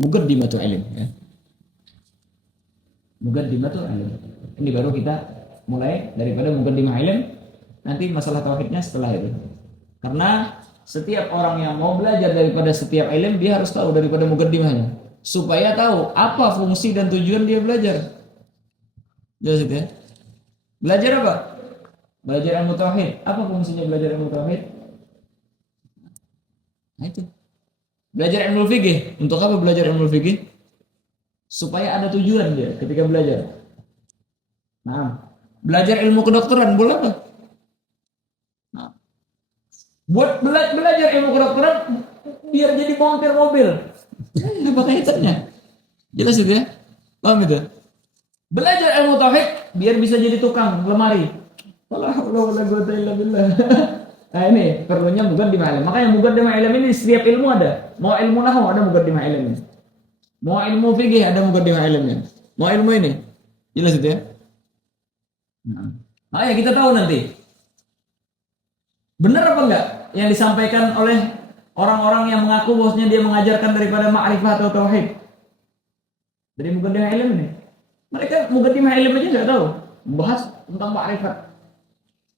Muqaddimatu ilm ya. Muqaddimatu ilm. Ini baru kita mulai daripada muqaddimah ilm, nanti masalah tauhidnya setelah itu. Karena setiap orang yang mau belajar daripada setiap ilm, dia harus tahu daripada muqaddimahnya supaya tahu apa fungsi dan tujuan dia belajar. Jelas itu ya. Belajar apa? Belajar ilmu tauhid. Apa fungsinya belajar ilmu tauhid? Nah itu. Belajar ilmu fikih. Untuk apa belajar ilmu fikih? Supaya ada tujuan dia ketika belajar. Nah, belajar ilmu kedokteran boleh apa? Nah, buat belajar ilmu kedokteran biar jadi montir mobil. Apa kaitannya? Jelas itu ya? Paham itu? Belajar ilmu tauhid biar bisa jadi tukang lemari. Wala haula wala quwwata illa billah. Nah ini perlunya muqaddimah ilm. Makanya muqaddimah ilm ini setiap ilmu ada. Mau ilmu nahwu ada muqaddimah ilm. Mau ilmu fikih ada muqaddimah ilmnya. Mau ilmu ini. Jelas itu ya? Nah, ya kita tahu nanti. Benar apa enggak yang disampaikan oleh orang-orang yang mengaku bahwasanya dia mengajarkan daripada ma'rifah atau tauhid? Dari muqaddimah ilm ini. Mereka muqaddimah ilm aja enggak tahu. Membahas tentang ma'rifat,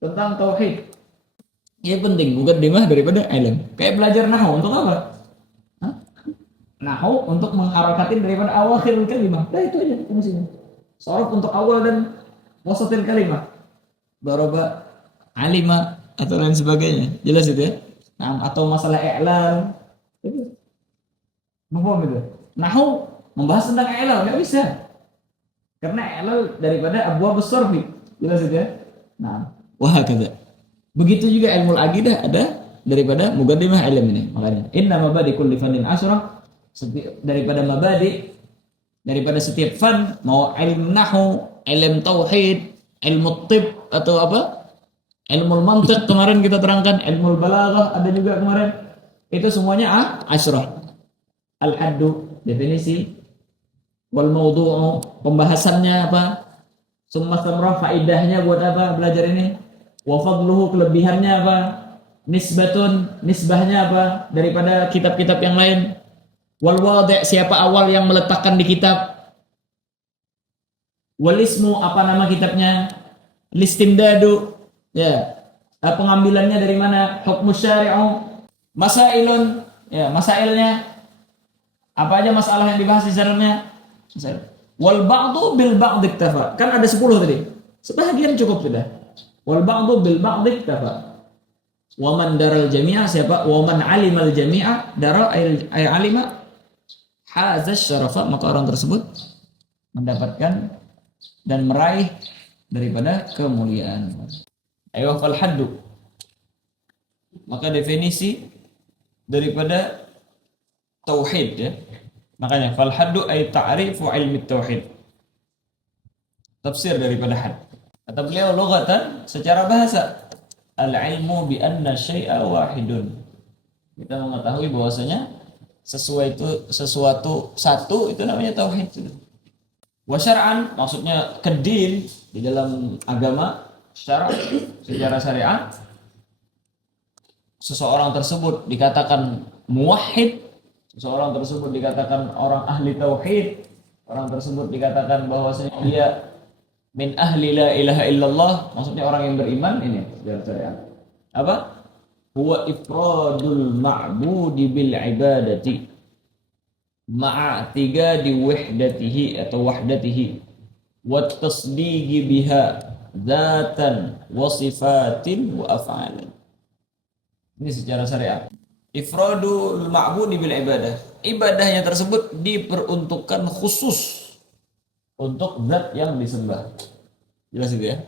tentang tauhid. Ya penting muqaddimah daripada ilm. Kayak belajar nahwu untuk apa? Nahwu untuk mengharakatin daripada awakhirul kalimah. Nah itu aja fungsinya. Sorof untuk awal dan wasatil kalimah. Daraba, alima atau lain sebagainya. Jelas itu ya? Nah, atau masalah i'lal. Itu. Paham itu? Nahwu membahas tentang i'lal enggak bisa. Karena i'lal daripada abwab as-sarfi. Jelas itu ya? Nah, wahakadza. Begitu juga ilmu al-aqidah ada daripada muqaddimah ilm ini. Makanya inna mabadi kulli fannin asyrah, daripada mabadi daripada setiap fan, mau ilmu nahwu, ilmu tauhid, ilmu tib atau apa? Ilmu mantiq kemarin kita terangkan, ilmu balaghah ada juga kemarin. Itu semuanya asyrah. Al-haddu definisi, wal mawdu'u pembahasannya apa? Summa samrah faidahnya buat apa belajar ini? Wa fadluhu kelebihannya apa? Nisbatun nisbahnya apa daripada kitab-kitab yang lain? Wal wadi' siapa awal yang meletakkan di kitab? Wal ismu apa nama kitabnya? Listimdadu ya. Pengambilannya dari mana? Hukmu syari'u. Masailun ya, masailnya apa aja masalah yang dibahas di dalamnya? Wal ba'du bil ba'd iktafa. Kan ada 10 tadi. Sebahagian cukup sudah. Wal ba'du bil ba'd iktafa. Wa man daral jami'a siapa? Wa man alimal jami'a dara ay alima hazaz syarafa, maka orang tersebut mendapatkan dan meraih daripada kemuliaan. Ayo fal haddu. Maka definisi daripada tauhid ya. Makanya fal haddu ay ta'rifu ilmi tauhid. Tafsir daripada had. Kata beliau lughatan secara bahasa al-ilmu bi anna syai'a wahidun. Kita mengetahui bahwasanya sesuatu satu itu namanya tauhid. Wa syar'an maksudnya kedin di dalam agama syara' secara syariat seseorang tersebut dikatakan muwahhid, seseorang tersebut dikatakan orang ahli tauhid, orang tersebut dikatakan bahwasanya dia min ahli la ilaha illallah, maksudnya orang yang beriman ini secara syariat. Apa? Huwa ifradul ma'budi bil ibadati ma'a tiga di wahdatihi atau wahdatihi wa tasdigi biha dzatan wa sifatin wa af'alan. Ini secara syariat. Ifradul ma'budi bil ibadah. Ibadahnya tersebut diperuntukkan khusus untuk zat yang disembah. Jelas itu ya?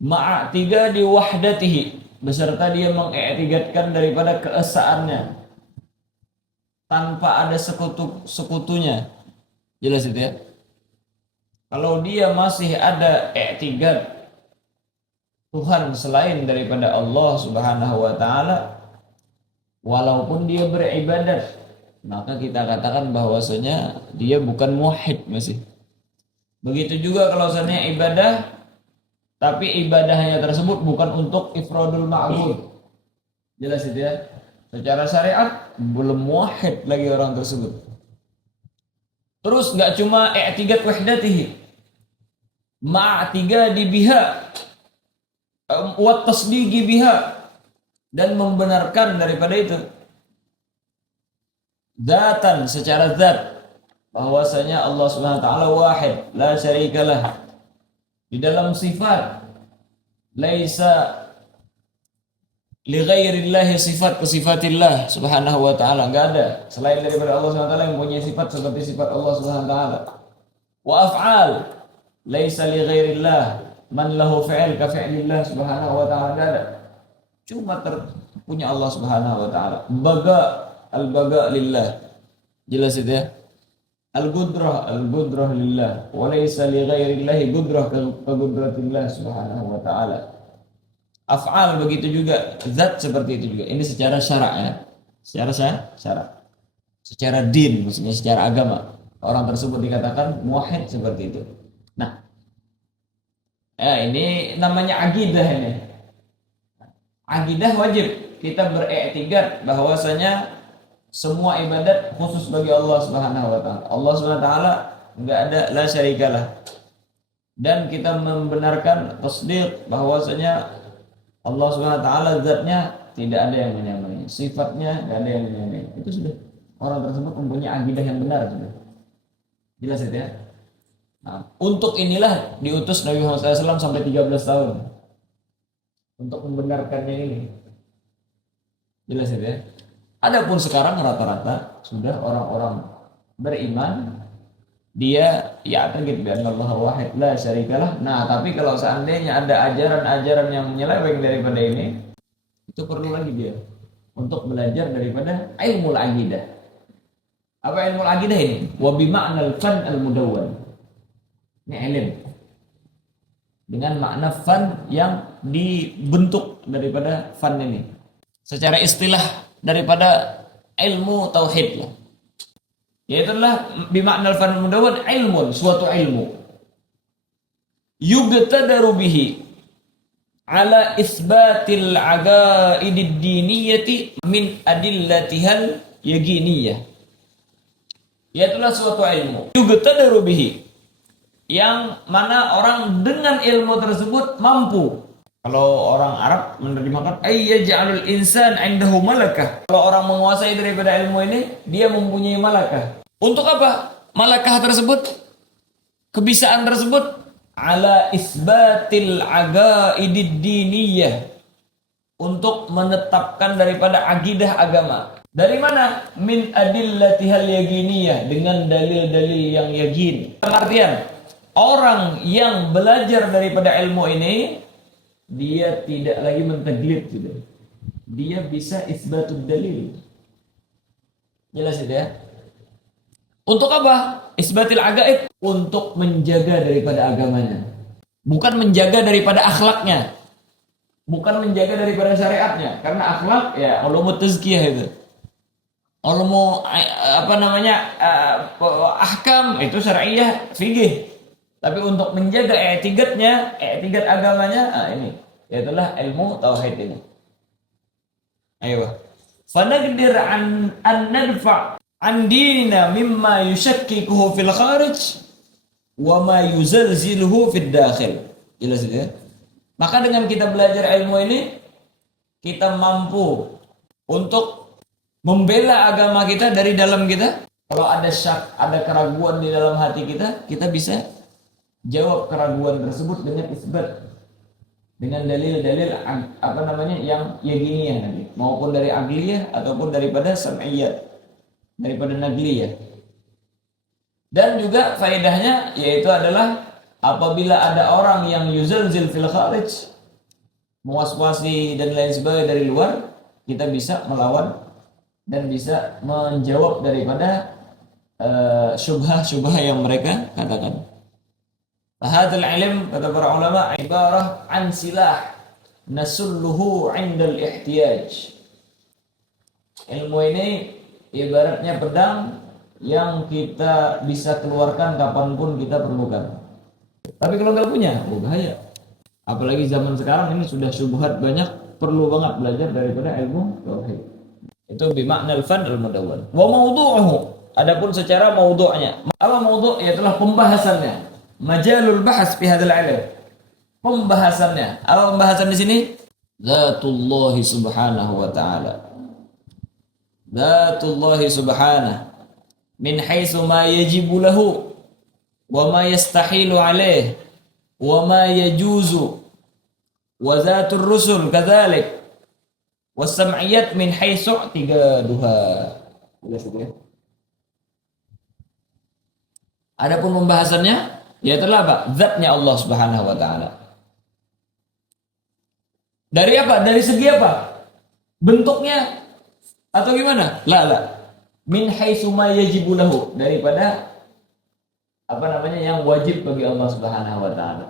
Ma'a tiga di wahdatihi, beserta dia mengiktikadkan daripada keesaannya tanpa ada sekutunya. Jelas itu ya? Kalau dia masih ada i'tikad Tuhan selain daripada Allah Subhanahu wa taala, walaupun dia beribadat, maka kita katakan bahwasanya dia bukan muwahhid masih. Begitu juga kalau seandainya ibadah tapi ibadahnya tersebut bukan untuk ifradul ma'bud. Jelas itu ya? Secara syariat belum muwahhid lagi orang tersebut. Terus nggak cuma i'tiqad wahdatihi, ma'tiqadi biha wa tasdiqi biha, dan membenarkan daripada itu zatan, secara zat, bahwasanya Allah Subhanahu wa taala wahid, la syarikalah. Di dalam sifat, laisa li ghairillahi sifat ke sifatillah Subhanahu wa taala, enggak ada selain daripada Allah Subhanahu wa taala yang punya sifat seperti sifat Allah Subhanahu wa taala. Wa af'al, laisa li ghairillah man lahu fi'l ka fi'lillah Subhanahu wa taala, enggak ada. Cuma punya Allah Subhanahu wa taala. Baga, al-baga lillah. Jelas itu ya. Al-gudrah lillah. Wa laysa li ghairillahi gudrah ka gudratillah Subhanahu wa taala. Af'al begitu juga, zat seperti itu juga. Ini secara syarak ya. Secara syarak. Secara din, maksudnya secara agama. Orang tersebut dikatakan muwahhid seperti itu. Nah, ini namanya akidah ini. Akidah wajib kita beriktikad bahwasanya semua ibadat khusus bagi Allah Subhanahu wa taala. Allah Subhanahu wa taala enggak ada, la syarikalah. Dan kita membenarkan tasdiq bahwasanya Allah Subhanahu wa taala zatnya tidak ada yang menyamai, sifatnya tidak ada yang menyamai. Itu sudah orang tersebut mempunyai akidah yang benar sudah. Jelas itu ya. Nah, untuk inilah diutus Nabi Muhammad SAW sampai 13 tahun. Untuk membenarkannya ini. Jelas itu ya. Adapun sekarang rata-rata sudah orang-orang beriman, dia ya tergit bi Allah wahid la syarikalah. Nah, tapi kalau seandainya ada ajaran-ajaran yang menyeleweng daripada ini, itu perlu lagi dia untuk belajar daripada ilmu al-aqidah. Apa ilmu al-aqidah ini? Wa bi ma'nal fan al-mudawwan. Ini ilmu dengan makna fan yang dibentuk daripada fan ini. Secara istilah daripada ilmu tauhid lah. Yaitulah bimakna al-fan mudawwan, ilmun, suatu ilmu yugtadaru bihi ala isbatil aqaidid diniyati min adillatihal yaginiyah. Yaitulah suatu ilmu yugtadaru bihi, yang mana orang dengan ilmu tersebut mampu. Kalau orang Arab menerjemahkan ayyaj'alul insan 'indahu malakah. Kalau orang menguasai daripada ilmu ini, dia mempunyai malakah. Untuk apa? Malakah tersebut, kebisaan tersebut ala isbatil aqaidid diniyah, untuk menetapkan daripada akidah agama. Dari mana? Min adillatihal yaginiyah, dengan dalil-dalil yang yakin. Artian, orang yang belajar daripada ilmu ini, dia tidak lagi mentaglid gitu. Dia bisa isbatud dalil. Jelas itu ya. Untuk apa? Isbatil aqaid, untuk menjaga daripada agamanya. Bukan menjaga daripada akhlaknya. Bukan menjaga daripada syariatnya. Karena akhlak ya ulumut tazkiyah itu. Ulumu ahkam itu syariah fikih. Tapi untuk menjaga i'tiqadnya, i'tiqad agamanya, ini yaitulah ilmu tauhid ini. Ayo. Fanaqdir an nadfa an dinina mimma yushakkikuhu fil kharij wa ma yuzalziluhu fid dakhil. Jelas itu ya. Maka dengan kita belajar ilmu ini, kita mampu untuk membela agama kita dari dalam kita. Kalau ada syak, ada keraguan di dalam hati kita, kita bisa jawab keraguan tersebut dengan isbat, dengan dalil-dalil yang yaginiyah nanti, maupun dari agliyah ataupun daripada sam'iyah, daripada nagliyah. Dan juga faedahnya yaitu adalah apabila ada orang yang yuzalzil fil kharij, muwaswasi dan lain sebagainya dari luar, kita bisa melawan dan bisa menjawab daripada syubhah-syubhah yang mereka katakan. Hadal ilm, kata para ulama, ibarah an silah nasulluhu 'indal ihtiyaj. Ilmu ini ibaratnya pedang yang kita bisa keluarkan kapanpun kita perlukan. Tapi kalau nggak punya, bahaya. Apalagi zaman sekarang ini sudah syubhat banyak, perlu banget belajar daripada ilmu tauhid. Itu bimakna al-fan al-mudawwan. Wa mawdu'uhu, adapun secara maudhu'nya. Apa maudhu'? Yaitulah pembahasannya. Majalul bahas fi hadzal ilm. Pembahasannya. Apa pembahasan di sini? Zatullah subhanahu wa ta'ala. Zatullah subhanahu min haitsu ma yajibu lahu wa ma yastahilu alaih wa ma yajuzu wa zatur rusul kadzalik wasam'iyat min haitsu i'tiqaduha. Adapun pembahasannya yaitu apa? Zatnya Allah Subhanahu wa taala. Dari apa? Dari segi apa? Bentuknya atau gimana? La. Min haitsu ma yajibu lahu, daripada apa namanya yang wajib bagi Allah Subhanahu wa taala.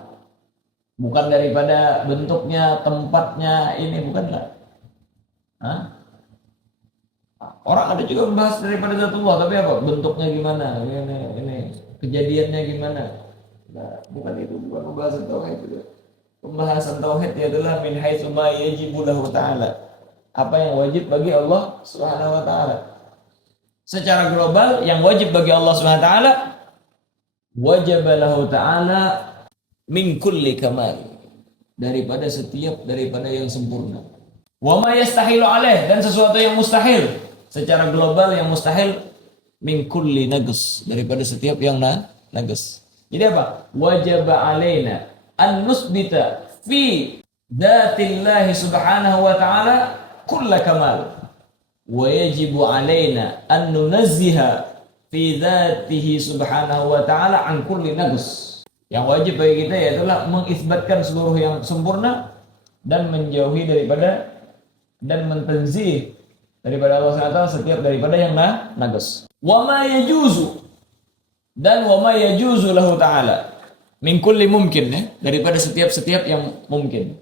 Bukan daripada bentuknya, tempatnya, ini bukanlah. Hah? Orang ada juga membahas daripada zatullah, tapi apa? Bentuknya gimana? Ini kejadiannya gimana? Nah, bukan itu, bukan pembahasan tauhid itu. Pembahasan tauhid adalah min haitsu ma yajibu lahu ta'ala. Apa yang wajib bagi Allah Subhanahu wa taala. Secara global yang wajib bagi Allah Subhanahu wa taala, wajib lahu ta'ala min kulli kamal, daripada yang sempurna. Wa ma yastahilu alaih, dan sesuatu yang mustahil secara global, yang mustahil min kulli nagus, daripada setiap yang nagus. Jadi apa? Wajib alaina an nusbita fi dzatillahi subhanahu wa ta'ala kulla kamal wa yajibu alaina an nunazziha fi dzatihi subhanahu wa ta'ala an kulli nagus. Yang wajib bagi kita yaitulah mengisbatkan seluruh yang sempurna dan menjauhi daripada dan mentenzih daripada Allah SWT setiap daripada yang nagus. Wa ma yajuzu, dan wa ma yajuzu lahu ta'ala min kulli mumkin, ya, daripada setiap yang mungkin.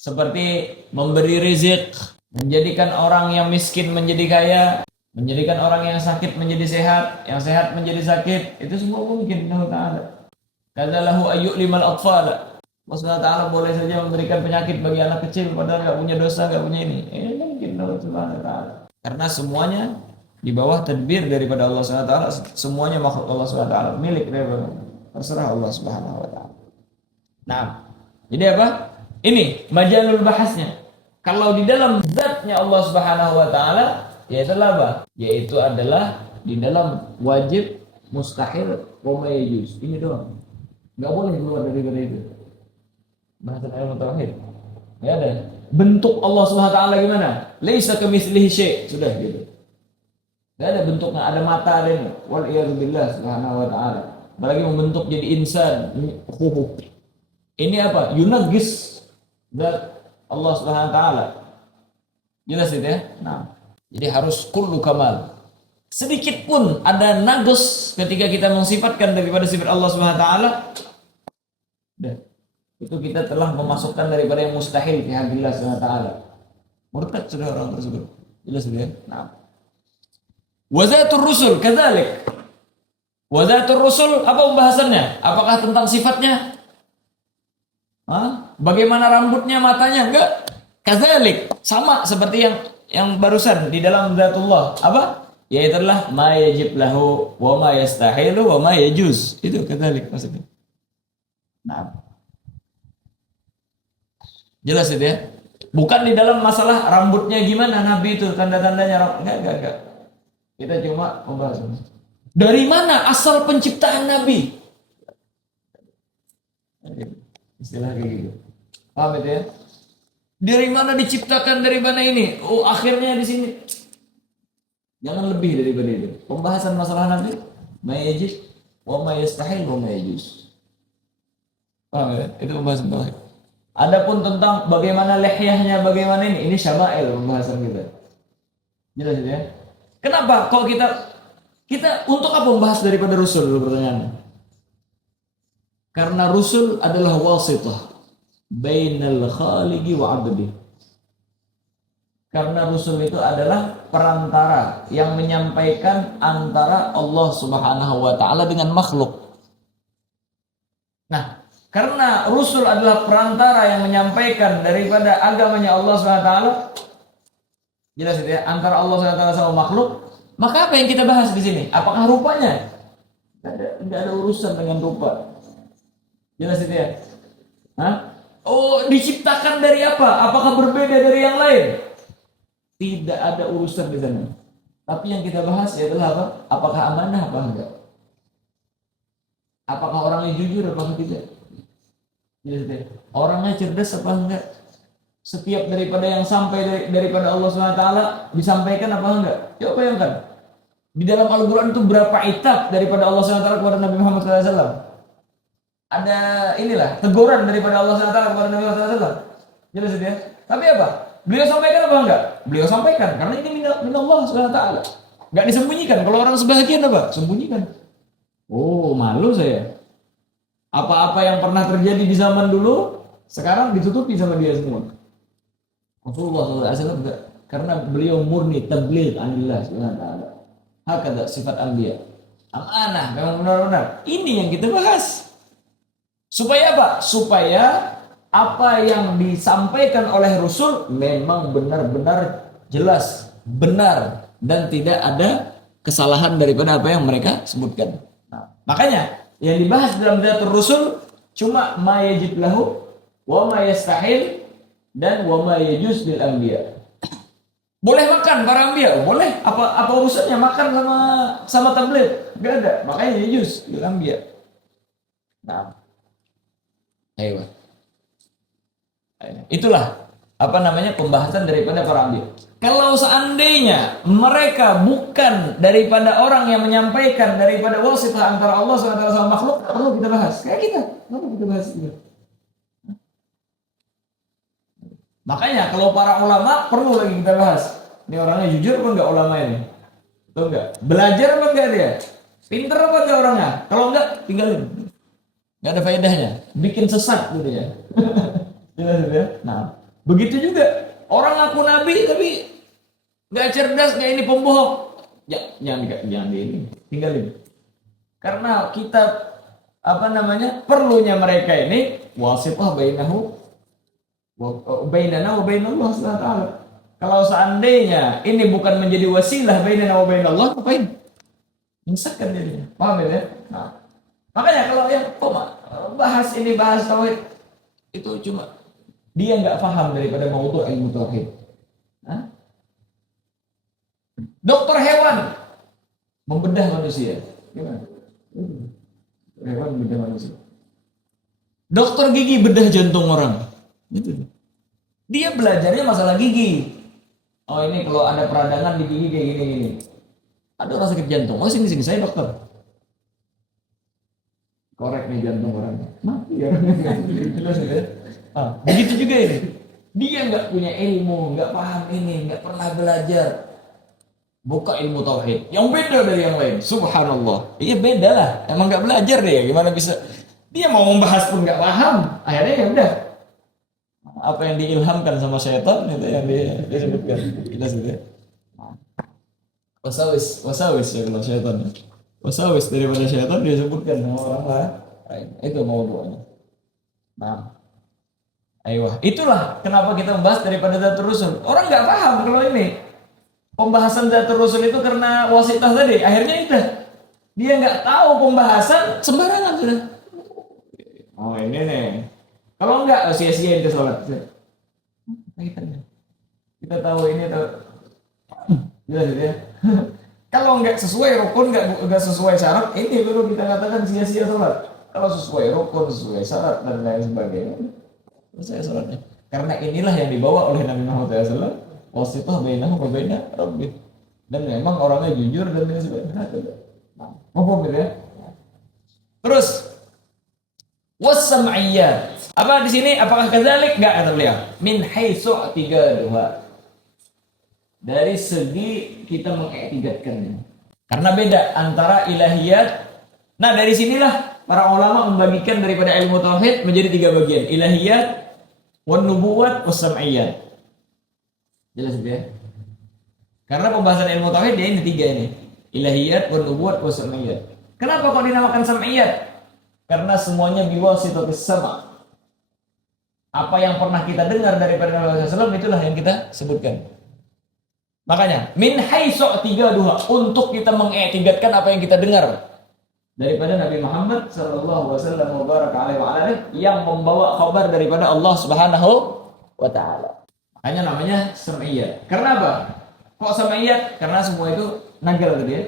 Seperti memberi rizq, menjadikan orang yang miskin menjadi kaya, menjadikan orang yang sakit menjadi sehat, yang sehat menjadi sakit, itu semua mungkin Allah Ta'ala. Kadzalahu ayyulimal atfal, Allah Ta'ala boleh saja memberikan penyakit bagi anak kecil padahal gak punya dosa, gak punya ini. Ini mungkin Allah Ta'ala. Karena semuanya di bawah tadbir daripada Allah Subhanahu wa taala, semuanya makhluk Allah Subhanahu wa taala, milik daripada, terserah Allah Subhanahu wa taala. Nah, jadi apa? Ini majalul bahasnya. Kalau di dalam zatnya Allah Subhanahu wa taala, yaitu apa? Yaitu adalah di dalam wajib, mustahil, wa ma yajuz. Ini doang. Enggak boleh keluar dari itu. Bahasan ilmu tauhid. Ya ada. Bentuk Allah Subhanahu wa taala gimana? Laisa kamitslihi syai'. Sudah gitu. Enggak ada bentuknya, ada mata, ada ini. Wal iyad billah Subhanahu wa taala. Apalagi membentuk jadi insan. Ini apa? Yunagis zat Allah Subhanahu wa taala. Jelas itu ya? Nah, jadi harus kullu kamal. Sedikit pun ada nagus ketika kita mensifatkan daripada sifat Allah Subhanahu wa taala, itu kita telah memasukkan daripada yang mustahil fi haqqillah Subhanahu wa taala. Murtad sudah orang tersebut. Jelas itu ya? Nah. Wa zatur rusul kadzalik. Wa zatur rusul apa pembahasannya? Apakah tentang sifatnya? Bagaimana rambutnya, matanya? Enggak. Kadzalik, sama seperti yang barusan di dalam zatullah. Apa? Yaitulah ma yajib lahu wa ma yastahilu wa ma yajuz. Itu kadzalik maksudnya. Nah. Jelas itu ya? Bukan di dalam masalah rambutnya gimana Nabi itu, tanda-tandanya. Enggak. Kita cuma membahas. Dari mana asal penciptaan Nabi? Istilah kayak gitu. Paham itu ya? Dari mana diciptakan, dari mana ini? Oh, akhirnya di sini. Jangan lebih daripada itu. Pembahasan masalah Nabi, ma yajib wa ma yastahil wa ma yajuz. Paham ya? Itu pembahasan tauhid. Adapun tentang bagaimana lehyahnya, bagaimana ini syama'il pembahasan kita. Jelas itu ya? Kenapa? Kalau kita untuk apa membahas daripada Rasul dulu pertanyaannya? Karena Rasul adalah wasithah bainal khaliqi wa 'abdi. Karena Rasul itu adalah perantara yang menyampaikan antara Allah Subhanahu wa taala dengan makhluk. Nah, karena Rasul adalah perantara yang menyampaikan daripada agamanya Allah Subhanahu wa taala, Jelas itu ya, antara Allah SWT sama makhluk. Maka apa yang kita bahas di sini? Apakah rupanya? Tidak ada urusan dengan rupa. Jelas itu ya. Hah? Oh, diciptakan dari apa? Apakah berbeda dari yang lain? Tidak ada urusan di sana. Tapi yang kita bahas adalah apa? Apakah amanah apa enggak? Apakah orangnya jujur apa tidak? Jelas itu ya. Orangnya cerdas apa enggak? Setiap daripada yang sampai daripada Allah SWT disampaikan apa enggak? Coba bayangkan. Di dalam Al-Quran itu berapa itab daripada Allah SWT kepada Nabi Muhammad SAW? Ada inilah teguran daripada Allah SWT kepada Nabi Muhammad SAW. Jelas itu ya. Tapi apa? Beliau sampaikan apa enggak? Beliau sampaikan karena ini min Allah SWT. Enggak disembunyikan. Kalau orang sebahagian apa? Sembunyikan. Oh, malu saya. Apa-apa yang pernah terjadi di zaman dulu sekarang ditutupi sama dia semua. Rasulullah SAW enggak, karena beliau murni tabligh anillah SWT. Hakada sifat anbiya. Amanah, memang benar-benar. Ini yang kita bahas. Supaya apa? Supaya apa yang disampaikan oleh Rasul memang benar-benar jelas, benar, dan tidak ada kesalahan daripada apa yang mereka sebutkan. Nah, makanya yang dibahas dalam Zatul Rasul cuma ma yajib lahu wa ma yastahil dan wa ma yajuz lil anbiya. Boleh makan para anbiya, boleh. Apa urusannya makan sama tabligh? Enggak ada. Makanya yajuz lil anbiya. Nah, ayo. Itulah apa namanya pembahasan daripada para anbiya. Kalau seandainya mereka bukan daripada orang yang menyampaikan daripada wasitah antara Allah SWT sama makhluk, perlu kita bahas. Kayak kita, perlu kita bahas juga. Makanya kalau para ulama perlu lagi kita bahas. Ini orangnya jujur apa enggak ulama ini? Atau enggak? Belajar apa enggak dia? Pinter apa enggak orangnya? Kalau enggak, tinggalin. Enggak ada faedahnya. Bikin sesat gitu ya. Jelas ya? Nah, begitu juga orang ngaku nabi tapi nggak cerdas, kayak ini pembohong. Ya, jangan ini, tinggalin. Karena kita apa namanya perlunya mereka ini wasithah bainana wa bainallah subhanahu wa ta'ala. Kalau seandainya ini bukan menjadi wasilah bainana wa bainallah, ngapain? Insafkan dirinya. Paham ya? Nah, makanya kalau yang bahas ini bahas tauhid itu cuma dia nggak paham daripada maudhu' ilmu tauhid. Dokter hewan membedah manusia. Gimana? Hewan membedah manusia. Dokter gigi bedah jantung orang. Gitu. Dia belajarnya masalah gigi. Oh, ini kalau ada peradangan di gigi kayak gini. Ada orang sakit jantung. Oh, sini saya dokter. Korek nih jantung orang. Mati ya. Jelas ya. Begitu juga ini. Dia nggak punya ilmu, nggak paham ini, nggak pernah belajar. Buka ilmu tauhid yang beda dari yang lain. Subhanallah. Iya beda lah. Emang nggak belajar dia. Gimana bisa? Dia mau membahas pun nggak paham. Akhirnya ya udah. Apa yang diilhamkan sama syaitan itu yang disebutkan. Jelas gitu ya. Wasawis ya kalau syaitan. Wasawis daripada syaitan disebutkan sama orang lain. Itu mau doanya. Nah. Ayo, itulah kenapa kita membahas daripada Zatul Rasul. Orang nggak paham kalau ini pembahasan Zatul Rasul itu karena wasitah tadi. Akhirnya itu dia nggak tahu pembahasan sembarangan sudah. Oh ini nih. Kalau nggak sia-sia itu sholat. Kita tahu ini tahu. Jelas ya. Kalau nggak sesuai rukun, nggak sesuai syarat, ini baru kita katakan sia-sia sholat. Kalau sesuai rukun, sesuai syarat dan lain sebagainya. Saya sholatnya. Karena inilah yang dibawa oleh Nabi Muhammad SAW. Wasithah bainahu wa baina rabbih. Dan memang orangnya jujur dan lain sebagainya. Mohon gitu ya. Terus was-sam'iyyat. Apa di sini? Apakah kadzalik? Enggak kata beliau. Min haitsu i'tiqaduha. Dari segi kita mengiktidatkannya. Karena beda antara ilahiyat. Nah, dari sinilah para ulama membagikan daripada ilmu tauhid menjadi 3 bagian. Ilahiyat, wan nubuwat, was-sam'iyyat. Jelas ya? Karena pembahasan ilmu tauhid dia ini 3 ini. Ilahiyat, wan nubuwat, was-sam'iyyat. Kenapa kok dinamakan sam'iyyat? Karena semuanya biwasitatis sama'. Apa yang pernah kita dengar daripada Nabi SAW itulah yang kita sebutkan. Makanya min haitsu i'tiqaduha, untuk kita mengiktikadkan apa yang kita dengar daripada Nabi Muhammad sallallahu alaihi wasallam wa baraka alaihi wa alihi yang membawa kabar daripada Allah Subhanahu wa taala. Makanya namanya sam'iyat. Karena apa? Kok sam'iyat? Karena semua itu nagal tadi ya.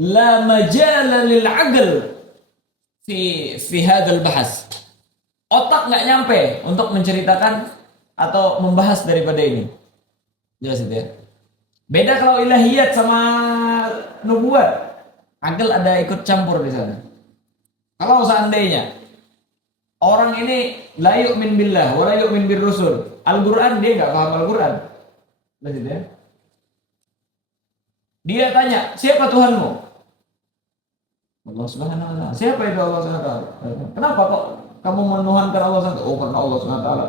La majala lil aql fi hadzal bahas. Otak nggak nyampe untuk menceritakan atau membahas daripada ini. Jelas itu ya. Beda kalau ilahiyat sama nubuat. Akal ada ikut campur di sana. Kalau seandainya orang ini la yu'min billah wa la yu'min bir rusul. Al-Qur'an dia enggak paham Al-Qur'an. Lanjut ya. Dia tanya, "Siapa Tuhanmu?" Allah Subhanahu wa taala. Siapa itu Allah Subhanahu wa taala? Kenapa kok kamu menuhankan Allah Subhanahu wa taala? Oh, karena Allah Subhanahu wa taala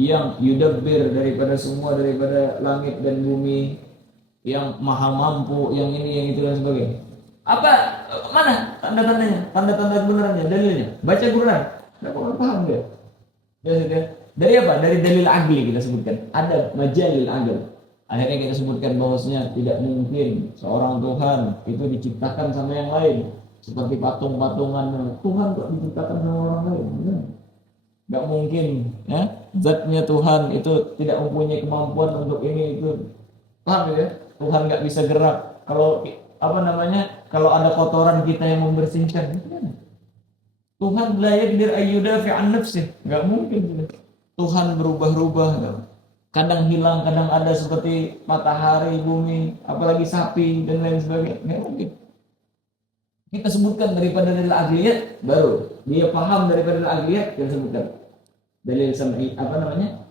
yang yudabbir daripada semua, daripada langit dan bumi, yang maha mampu, yang ini, yang itu dan sebagainya. Apa? Mana tanda-tandanya? Tanda-tanda kebenarannya, dalilnya. Baca Quran. Enggak paham dia. Ya. Dari apa? Dari dalil agli kita sebutkan. Ada majalil agli. Akhirnya kita sebutkan bahwasanya tidak mungkin seorang Tuhan itu diciptakan sama yang lain. Seperti patung-patungan. Tuhan kok diciptakan sama orang lain? Enggak mungkin, ya. Zatnya Tuhan itu tidak mempunyai kemampuan untuk ini itu. Paham ya? Tuhan enggak bisa gerak. Kalau kalau ada kotoran kita yang membersihkan, Tuhan la yaqdir ayyudafi an nafsih, enggak mungkin. Tuhan berubah-ubah, kadang hilang, kadang ada, seperti matahari, bumi, apalagi sapi dan lain sebagainya. Enggak mungkin. Kita sebutkan daripada dalil agliyat, baru dia paham daripada dalil agliyat, kita sebutkan dalil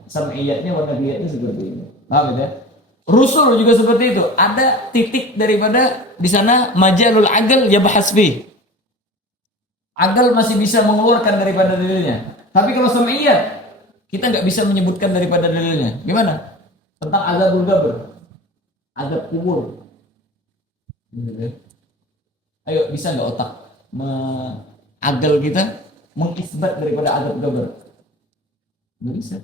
sam'iyatnya wa nagliyatnya seperti ini. Paham ya? Rusul juga seperti itu. Ada titik daripada di sana majalul aql yabhas fi. Akal masih bisa mengeluarkan daripada dalilnya. Tapi kalau sam'iyat, kita nggak bisa menyebutkan daripada dalilnya. Gimana? Tentang azabul qabr, azab kubur. Ayo, bisa nggak otak akal kita mengisbat daripada azab qabr? Nggak bisa.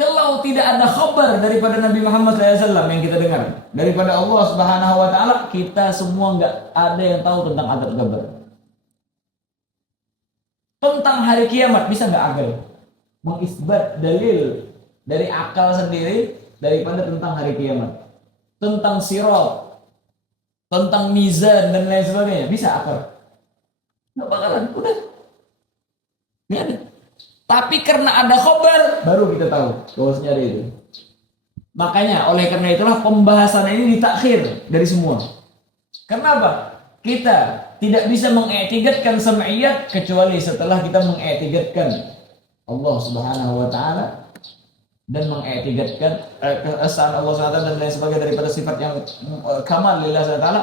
Kalau tidak ada khabar daripada Nabi Muhammad SAW yang kita dengar daripada Allah Subhanahu wa taala, kita semua nggak ada yang tahu tentang azab kubur. Tentang hari kiamat bisa nggak akal mengisbat dalil dari akal sendiri daripada tentang hari kiamat, tentang sirat, tentang mizan dan lain sebagainya, bisa akal? Nggak bakalan, udah nggak ada. Tapi karena ada khabar, baru kita tahu bahwasanya ada itu. Makanya oleh karena itulah pembahasan ini ditakhir dari semua. Kenapa? Kita tidak bisa mengiktikadkan sam'iyat kecuali setelah kita mengiktikadkan Allah Subhanahu wa taala dan mengiktikadkan keesaan Allah Subhanahu wa taala dan lain sebagainya daripada sifat yang kamal lillah Subhanahu wa taala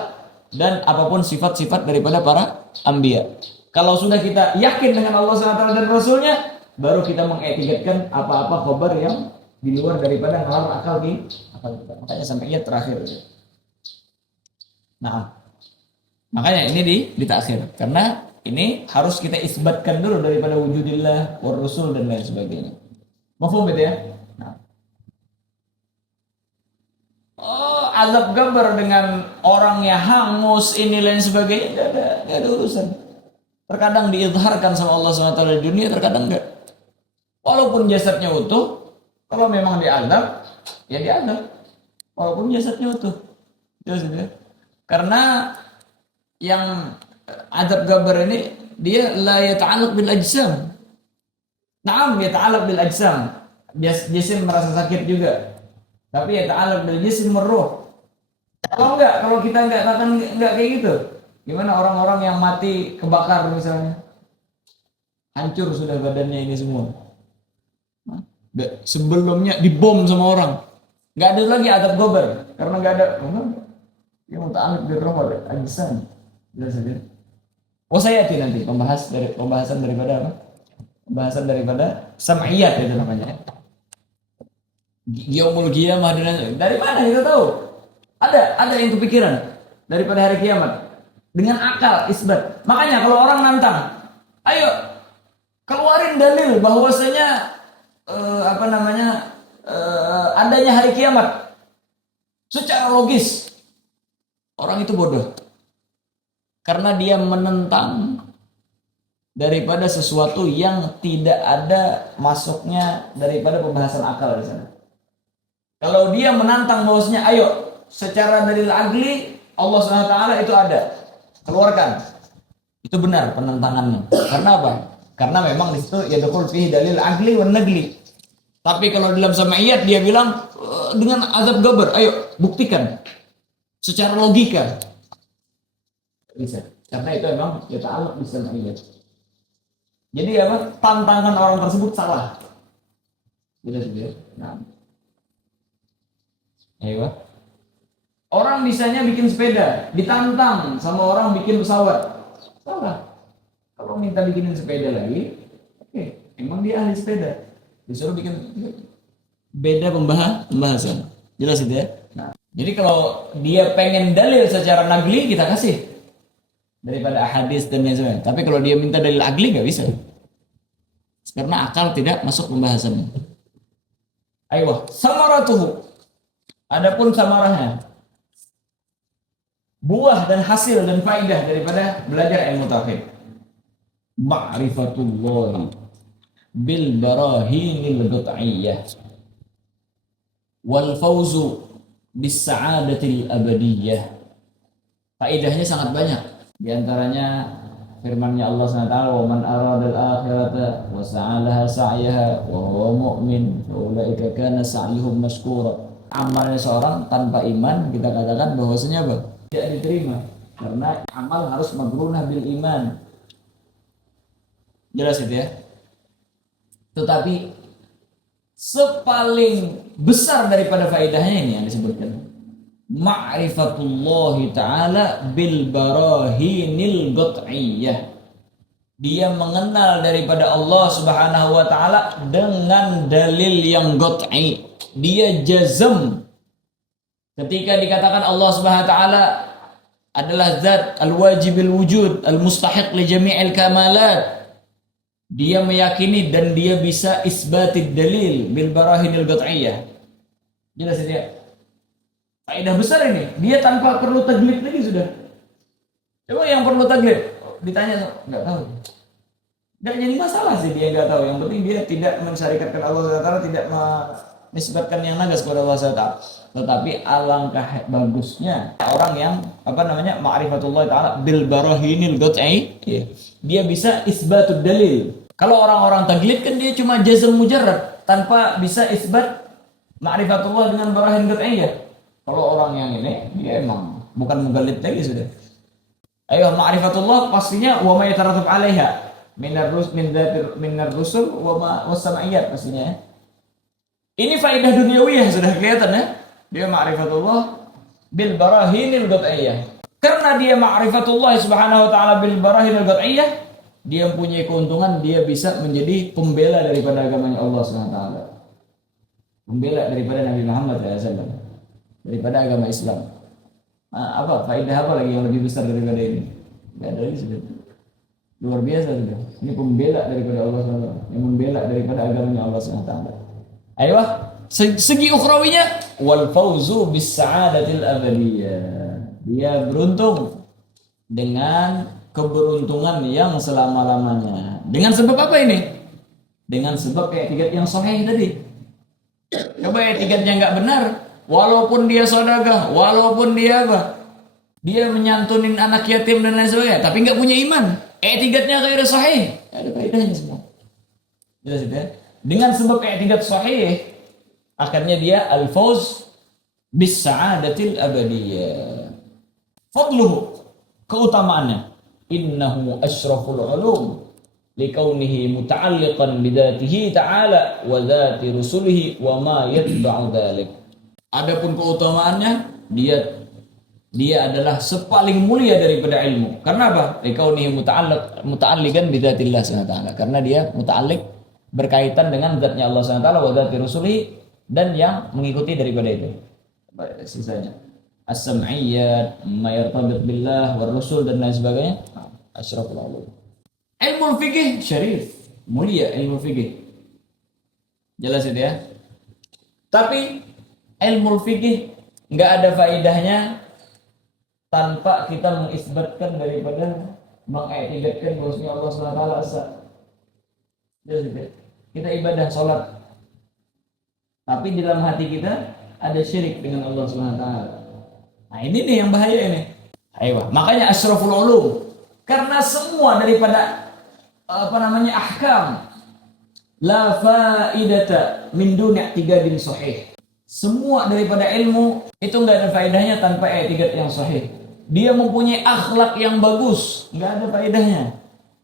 dan apapun sifat-sifat daripada para anbiya. Kalau sudah kita yakin dengan Allah Subhanahu wa taala dan rasulnya, baru kita mengiktikadkan apa-apa khabar yang di luar daripada nalar akal kita. Makanya sampai terakhir. Nah, makanya ini ditakhir karena ini harus kita isbatkan dulu daripada wujudillah, war rasul dan lain sebagainya. Mafhum itu ya? Nah. Oh, azab gambar dengan orang yang hangus ini lain sebagainya, enggak ada urusan. Terkadang diizharkan sama Allah SWT di dunia, terkadang enggak. Walaupun jasadnya utuh, kalau memang diazab, ya diazab. Walaupun jasadnya utuh. Jelas ya? Karena yang azab gabar ini dia la yata'alaq bil ajsam. Naam yata'alaq bil ajsam. Jisim merasa sakit juga. Tapi yata'alaq bil jisim meruh. Kalau kita enggak kayak gitu. Gimana orang-orang yang mati kebakar misalnya? Hancur sudah badannya ini semua. Sebelumnya dibom sama orang, nggak ada lagi azab gobar karena nggak ada yang ta'aluk birroh ajsan. Jelas saja. Saya nanti pembahasan daripada apa? Pembahasan daripada sam'iyat itu namanya. Yaumul qiyamah dari mana kita tahu? Ada yang kepikiran daripada hari kiamat dengan akal isbat. Makanya kalau orang nantang, ayo keluarin dalil bahwasanya adanya hari kiamat. Secara logis orang itu bodoh karena dia menentang daripada sesuatu yang tidak ada masuknya daripada pembahasan akal di sana. Kalau dia menantang bahwasanya ayo secara dalil agli Allah SWT itu ada, keluarkan. Itu benar penentangannya. Karena apa? Karena memang di situ yadkhul fihi dalil agli wan nagli. Tapi kalau dalam sama'iyat dia bilang dengan azab gabar, ayo buktikan secara logika. Bisa. Karena itu memang ya ta'alluq bisa sama'iyat. Jadi apa? Tantangan orang tersebut salah. Tidak sih. Nah. Ayo. Orang bisanya bikin sepeda, ditantang sama orang bikin pesawat. Salah. Kalau minta bikinin sepeda lagi, oke, emang dia ahli sepeda. Disuruh bikin beda pembahasan. Jelas itu ya? Nah, jadi kalau dia pengen dalil secara nagli, kita kasih. Daripada hadis dan lain sebagainya. Tapi kalau dia minta dalil agli, nggak bisa. Karena akal tidak masuk pembahasannya. Ayo, samaratuhu. Adapun samarahnya, buah dan hasil dan faidah daripada belajar ilmu tauhid. Ma'rifatullah bil barahinil qat'iyyah wal fawzu bis sa'adatil abadiyyah. Faidahnya sangat banyak. Di antaranya firman-Nya Allah SWT, "Wa man aradal akhirata wa sa'alaha sa'yaha wa huwa mu'min fa ulaika kana sa'yuhum mashkura." Amalnya seorang tanpa iman kita katakan bahwasanya apa? Tidak diterima karena amal harus magrunah bil iman. Jelas itu ya. Tetapi sepaling besar daripada faedahnya ini yang disebutkan ma'rifatullahi ta'ala bil barahinil qat'iyyah. Dia mengenal daripada Allah Subhanahu wa taala dengan dalil yang qat'i. Dia jazm ketika dikatakan Allah Subhanahu wa taala adalah zat al-wajibil wujud, al-mustahiq li jami'il kamalat. Dia meyakini dan dia bisa isbatid dalil bil barahinil qat'iyyah. Jelas ya? Faedah besar ini. Dia tanpa perlu taglid lagi sudah. Coba yang perlu taglid ditanya enggak tahu. Enggak jadi masalah sih dia enggak tahu. Yang penting dia tidak mensyarikatkan Allah Taala, tidak menisbatkan yang nagas kepada Allah Taala. Tetapi alangkah bagusnya orang yang ma'rifatullah taala bil barahinil qat'i, dia bisa isbatud dalil. Kalau orang-orang taglid kan dia cuma jazm mujarrad tanpa bisa isbat ma'rifatullah dengan barahin qat'iyah. Kalau orang yang ini dia emang bukan mugallid lagi sudah. Ayo ma'rifatullah pastinya wa ma yatarattab 'alaiha minar rusul wa was-sama'iyat pastinya. Ini faedah duniawiyah sudah kelihatan ya. Dia ma'rifatullah bil barahinil qat'iyyah. Karena dia ma'rifatullah subhanahu wa ta'ala bil barahinil qat'iyyah, dia mempunyai keuntungan, dia bisa menjadi pembela daripada agamanya Allah subhanahu wa ta'ala. Pembela daripada Nabi Muhammad SAW, daripada agama Islam. Apa faedah apa lagi yang lebih besar daripada ini? Enggak ada lagi sudah. Luar biasa sudah. Ini pembela daripada Allah subhanahu wa ta'ala, yang membela daripada agamanya Allah subhanahu wa ta'ala. Ayo, segi ukhrawinya wal fauzu bis sa'adatil abadiyah. Dia beruntung dengan keberuntungan yang selama-lamanya. Dengan sebab apa ini? Dengan sebab i'tikad yang sahih tadi. Coba i'tikadnya enggak benar, walaupun dia sedekah, walaupun dia apa? Dia menyantunin anak yatim dan lain sebagainya, tapi enggak punya iman. I'tikadnya ghair sahih. Ada faedahnya semua. Jelas ya? Dengan sebab i'tikad sahih, akhirnya dia al-fawz bis sa'adatil abadiyah. Fadluhu, keutamaannya, innahu asyraful ulum likaunihi muta'alliqan bidzatihi ta'ala wa dzati rusulihi wa ma yatba'u dzalik. Adapun keutamaannya, dia adalah sepaling mulia daripada ilmu. Karena apa? Likaunihi muta'alliqan bidzatillah subhanahu wa ta'ala. Karena dia muta'alliq berkaitan dengan zatnya Allah SWT wa dzati rusulihi dan yang mengikuti daripada itu. Sisanya as-sam'iyyat, ma yartabit billah war rusul dan lain sebagainya. Asyraful ulum. Ilmu fikih syarif, mulia ilmu fikih. Jelas itu ya. Tapi ilmu fikih Nggak ada faedahnya tanpa kita mengisbatkan daripada mengiktikadkan bahwasanya Allah SWT esa. Kita ibadah sholat, tapi di dalam hati kita ada syirik dengan Allah SWT. Nah ini nih yang bahaya ini. Ayo, makanya asyraful ulum, karena semua daripada ahkam la faidata min duni i'tiqadin sahih. Semua daripada ilmu itu enggak ada faedahnya tanpa i'tiqad yang sahih. Dia mempunyai akhlak yang bagus, enggak ada faedahnya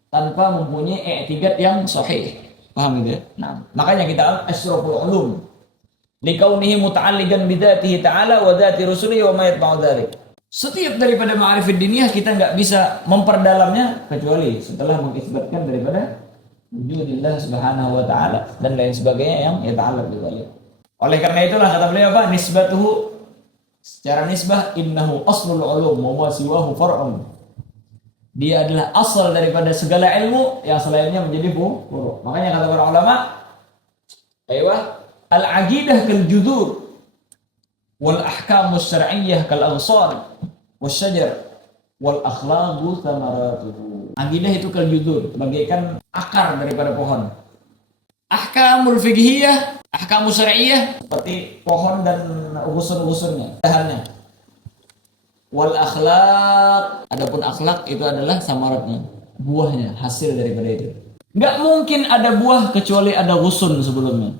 tanpa mempunyai i'tiqad yang sahih. Paham gitu ya? Nah, makanya kita asyraful ulum likaunihi muta'alliqan bidzatihi ta'ala wa dzati rusulihi wa ma yatba'u dzalik. Setiap daripada ma'rifat diniyah kita enggak bisa memperdalamnya kecuali setelah mengisbatkan daripada wujudillah subhanahu wa ta'ala dan lain sebagainya yang yata'allaq bidzalik. Oleh karena itulah kata beliau apa? Nisbatuhu, secara nisbah, innahu aslul ulum wa ma siwahu far'un. Dia adalah asal daripada segala ilmu, yang selainnya menjadi furu'. Makanya kata para ulama, al-aqidah kal judur wal ahkamus syar'iyyah kal ansar wasyajar wal akhlaqu thamaratuhu. Aqidah itu kal judur, bagaikan akar daripada pohon. Ahkamul fiqhiyah, ahkamus syar'iyyah seperti pohon dan urusan-urusannya, dahannya. Wal akhlaq, adapun akhlak itu adalah samaratnya, buahnya, hasil daripada itu. Enggak mungkin ada buah kecuali ada ghusun sebelumnya.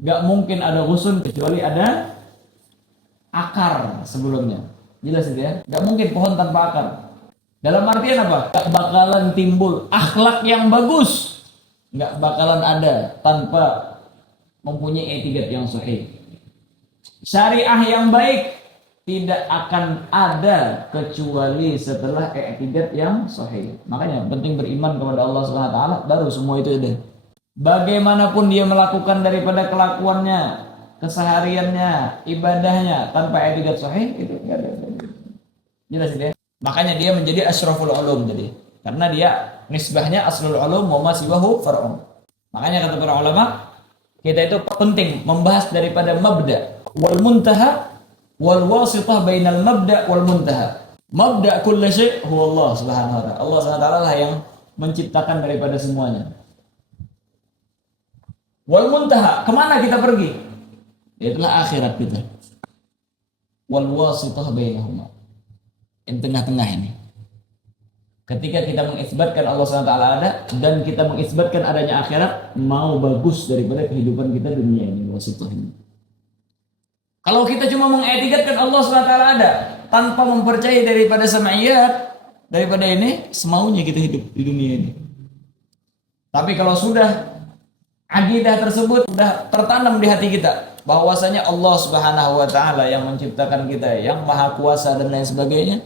Enggak mungkin ada ghusun kecuali ada akar sebelumnya. Jelas itu ya? Enggak mungkin pohon tanpa akar. Dalam artian apa? Enggak bakalan timbul akhlak yang bagus, enggak bakalan ada tanpa mempunyai i'tiqad yang sahih. Syariah yang baik tidak akan ada kecuali setelah i'tiqad yang sahih. Makanya penting beriman kepada Allah Subhanahu wa taala, baru semua itu ada. Bagaimanapun dia melakukan daripada kelakuannya, kesehariannya, ibadahnya tanpa i'tiqad sahih, itu enggak ada. Jelas ya? Makanya dia menjadi asyraful ulum jadi. Karena dia nisbahnya aslul ulum wa ma siwahu far'un. Makanya kata para ulama, kita itu penting membahas daripada mabda wal muntaha wal wasitah bainal mabda wal muntaha. Mabda kulli syai' huwa Allah Subhanahu wa taala. Allah Subhanahu wa taala lah yang menciptakan daripada semuanya. Wal muntaha, kemana kita pergi? Itulah akhirat kita. Wal wasitah bainahuma. Yang tengah-tengah ini. Ketika kita mengisbatkan Allah SWT ada dan kita mengisbatkan adanya akhirat, mau bagus daripada kehidupan kita dunia ini, wasitah ini. Kalau kita cuma mengiktikadkan Allah SWT ada tanpa mempercayai daripada sama'iyat, daripada ini, semaunya kita hidup di dunia ini. Tapi kalau sudah akidah tersebut sudah tertanam di hati kita, bahwasanya Allah Subhanahu wa taala yang menciptakan kita, yang maha kuasa dan lain sebagainya,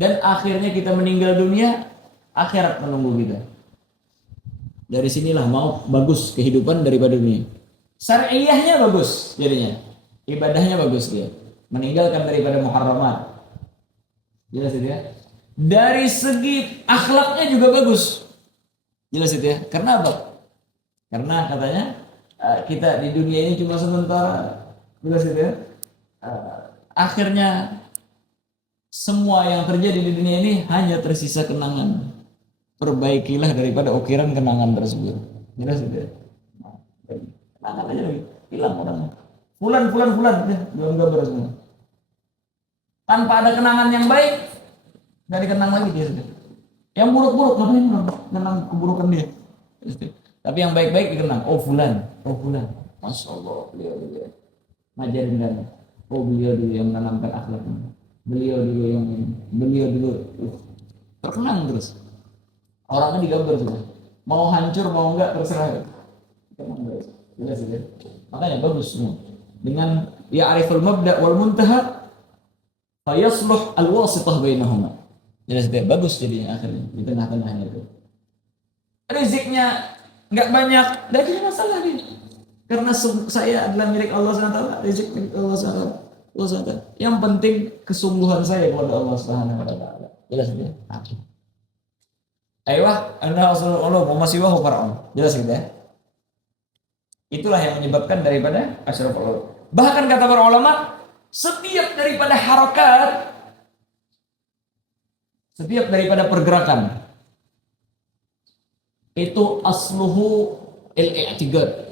dan akhirnya kita meninggal dunia, akhirat menunggu kita. Dari sinilah mau bagus kehidupan daripada dunia. Syariahnya bagus jadinya. Ibadahnya bagus dia. Meninggalkan daripada muharramat. Jelas itu ya? Dari segi akhlaknya juga bagus. Jelas itu ya? Karena apa? Karena katanya kita di dunia ini cuma sementara. Jelas itu ya? Akhirnya semua yang terjadi di dunia ini hanya tersisa kenangan. Perbaikilah daripada ukiran kenangan tersebut. Jelas itu ya? Kenangan aja lagi. Hilang orangnya. Fulan, ya, belum gambar semua. Tanpa ada kenangan yang baik, nggak dikenang lagi dia sudah. Yang buruk-buruk ngapain kenang keburukan dia. Tapi yang baik-baik dikenang. Oh fulan, masya Allah beliau ngajarin kan. Oh beliau dulu yang menanamkan akhlaknya. Beliau dulu terkenang terus. Orangnya digambar sudah. Mau hancur mau enggak terserah. Kenang guys. Jelas ya. Makanya bagus semua. Dengan ya'riful mabda' wal muntaha fayasluh al-wasitah bainahuma. Jelas dia bagus jadinya akhirnya di tengah-tengahnya itu. Riziknya enggak banyak, enggak ada masalah dia. Karena saya adalah milik Allah SWT, rezeki milik Allah SWT. Yang penting kesungguhan saya kepada Allah Subhanahu wa taala. Jelas dia. Aiyah, anna Rasulullah wa masiwahu far'un. Jelas gitu ya. Itulah yang menyebabkan daripada asyraful ulum. Bahkan kata para ulama, Setiap daripada harokat, setiap daripada pergerakan, itu asluhu il-i'tiqad.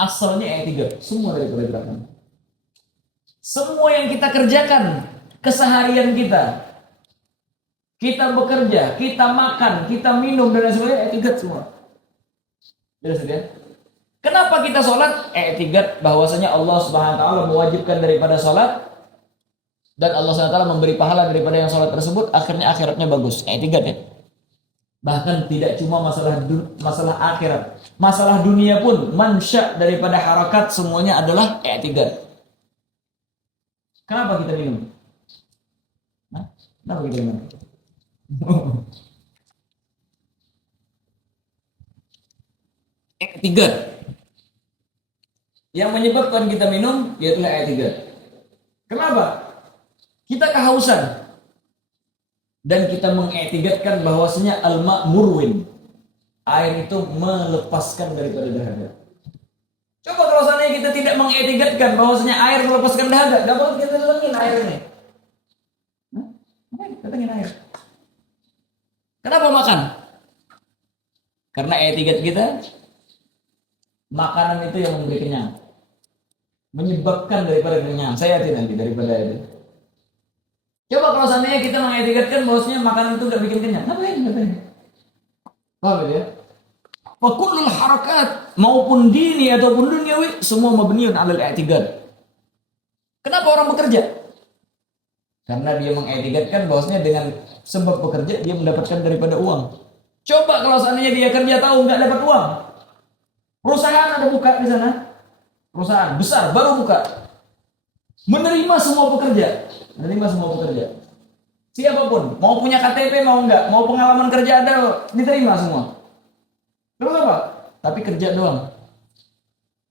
Asalnya i'tiqad, semua daripada gerakan. Semua yang kita kerjakan, keseharian kita bekerja, kita makan, kita minum, dan lain sebagainya, i'tiqad semua. Jelas ya? Kenapa kita sholat? I'tiqad bahwasanya Allah Subhanahu wa taala mewajibkan daripada sholat, dan Allah Subhanahu wa taala memberi pahala daripada yang sholat tersebut, akhirnya akhiratnya bagus. I'tiqad ya. Bahkan tidak cuma masalah akhirat, masalah dunia pun mansya daripada harakat semuanya adalah i'tiqad. Kenapa kita minum? Kenapa kita minum? I'tiqad. Yang menyebabkan kita minum yaitu i'tiqad. Kenapa? Kita kehausan dan kita mengiktikadkan bahwasanya al-ma' murwin, air itu melepaskan daripada dahaga. Coba kalau seandainya kita tidak mengiktikadkan bahwasanya air melepaskan dahaga, enggak bakal kita datengin air ini. Datengin air. Kenapa makan? Karena iktikad kita makanan itu yang memberi kenyang, menyebabkan daripada kenyang. Saya hati nanti daripada itu. Coba kalau seandainya kita mengiktikadkan bahwasanya makanan itu gak bikin kenyang, ngapain? Paham ya? Fakullul harakat maupun dini ataupun duniawi semua mabniun 'alal i'tiqad. Kenapa orang bekerja? Karena dia mengiktikadkan bahwasanya dengan sebab bekerja dia mendapatkan daripada uang. Coba kalau seandainya dia kerja tahu nggak dapat uang, perusahaan ada buka di sana, perusahaan besar baru buka, menerima semua pekerja. Siapapun, mau punya KTP mau enggak, mau pengalaman kerja ada, diterima semua. Terus apa? Tapi kerja doang,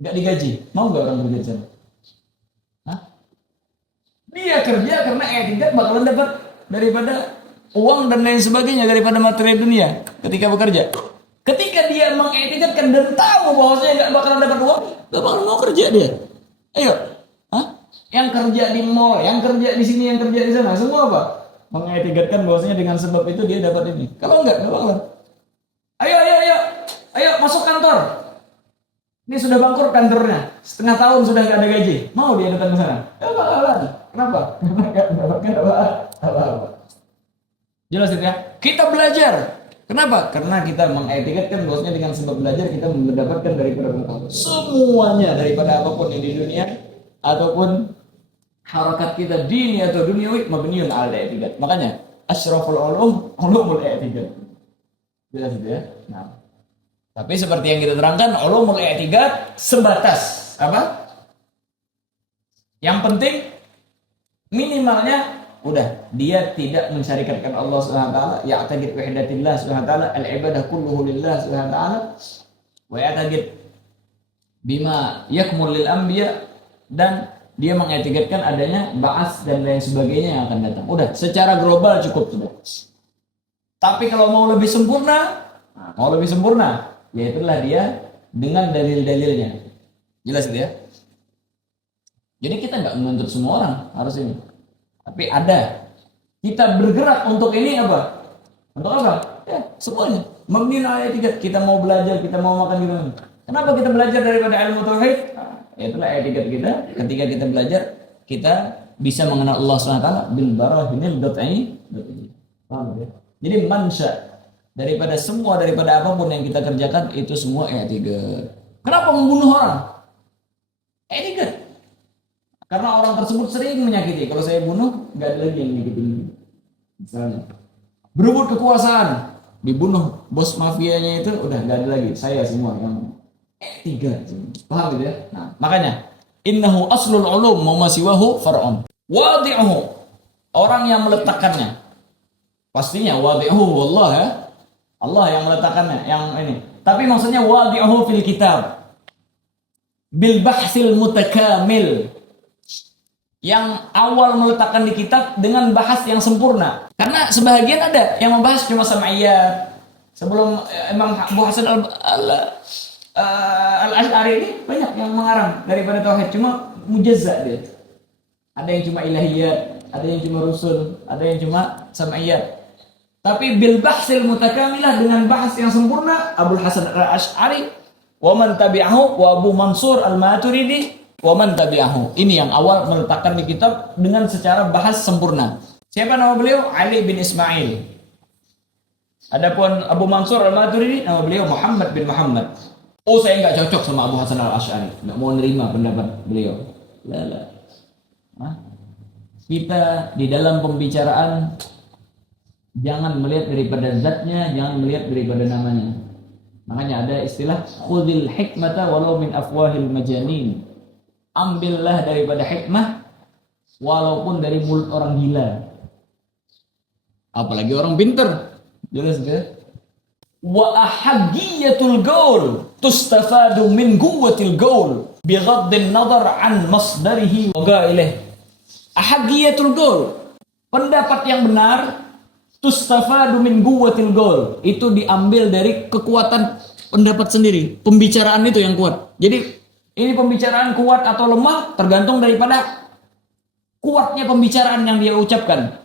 enggak digaji. Mau enggak orang kerja sana? Hah? Dia kerja karena tidak bakalan dapat daripada uang dan lain sebagainya, daripada materi dunia ketika bekerja. Ketika dia mengiktikadkan dan tahu bahwasanya enggak bakalan dapat uang, enggak bakalan mau kerja dia. Ayo. Yang kerja di mall, yang kerja di sini, yang kerja di sana, semua apa? Mengiktikadkan bahwasanya dengan sebab itu dia dapat ini. Kalau enggak bakalan. Ayo masuk kantor. Ini sudah bangkrut kantornya, setengah tahun sudah nggak ada gaji. Mau dia datang ke sana? Enggak bakalan. Kenapa? Karena nggak mendapatkan apa-apa. Jelas ya? Kita belajar. Kenapa? Karena kita mengiktikadkan bahwasanya dengan sebab belajar kita mendapatkan daripada pengetahuan. Semuanya daripada apapun yang di dunia ataupun harakat kita dini atau duniawi mabniun 'ala i'tiqad. Makanya asyraful ulum ulumul i'tiqad. Jelas ya? Nah. Tapi seperti yang kita terangkan, ulumul i'tiqad sebatas apa? Yang penting minimalnya udah dia tidak mensyarikatkan Allah Subhanahu wa taala, ya'taqid wahdatillah Subhanahu wa taala, al-ibadah kulluhu lillah Subhanahu wa taala, wa ya'taqid bima yakmul lil anbiya, dan dia mengiktikadkan adanya ba'ats dan lain sebagainya yang akan datang. Udah, secara global cukup sudah. Tapi kalau mau lebih sempurna, yaitulah dia dengan dalil-dalilnya. Jelas itu ya? Jadi kita nggak menuntut semua orang harus ini. Tapi ada. Kita bergerak untuk ini apa? Untuk apa? Ya, semuanya. Mabniun 'ala i'tiqad. Kita mau belajar, kita mau makan gimana? Kenapa kita belajar daripada ilmu tauhid? Itulah i'tiqad kita. Ketika kita belajar, kita bisa mengenal Allah SWT bil barahinil dot'i. Paham ya? Jadi mansya daripada apapun yang kita kerjakan itu semua i'tiqad. Kenapa membunuh orang? I'tiqad. Karena orang tersebut sering menyakiti. Kalau saya bunuh, nggak ada lagi yang nyakitin. Misalnya berebut kekuasaan, dibunuh bos mafianya itu, udah nggak ada lagi. Saya semua yang i'tiqad. Paham gitu ya? Nah, makanya innahu aslul ulum wa ma siwahu far'un. Wadi'uhu, orang yang meletakkannya. Pastinya wadi'uhu wallah ya. Allah yang meletakkannya, yang ini. Tapi maksudnya wadi'uhu fil kitab. Bil bahsil mutakamil. Yang awal meletakkan di kitab dengan bahas yang sempurna. Karena sebahagian ada yang membahas cuma sam'iyat. Sebelum Imam Abu Hasan Al-Asy'ari ini banyak yang mengarang daripada tauhid, cuma mujazza dia. Ada yang cuma ilahiyat, ada yang cuma rusul, ada yang cuma sam'iyat. Tapi bil bahsil mutakamilah, dengan bahas yang sempurna, Abul Hasan al-Asy'ari wa man tabi'ahu wa Abu Mansur al-Maturidi wa man tabi'ahu. Ini yang awal meletakkan di kitab dengan secara bahas sempurna. Siapa nama beliau? Ali bin Ismail. Adapun Abu Mansur al-Maturidi, nama beliau Muhammad bin Muhammad. Oh, saya nggak cocok sama Abu Hasan al-Asy'ari, nggak mau nerima pendapat beliau. Lala. Kita di dalam pembicaraan jangan melihat daripada zatnya, jangan melihat daripada namanya. Makanya ada istilah khudhil hikmata walau min afwahil majanin. Ambillah daripada hikmah walaupun dari mulut orang gila. Apalagi orang pintar. Jelas ya? Wa ahadiyatul qaul tustafadu min quwwatil qaul bighaddin nadhar an masdarihi wa gailih. Ahadiyatul qaul, pendapat yang benar, tustafadu min quwwatil qaul, itu diambil dari kekuatan pendapat sendiri. Pembicaraan itu yang kuat. Jadi ini pembicaraan kuat atau lemah tergantung daripada kuatnya pembicaraan yang dia ucapkan.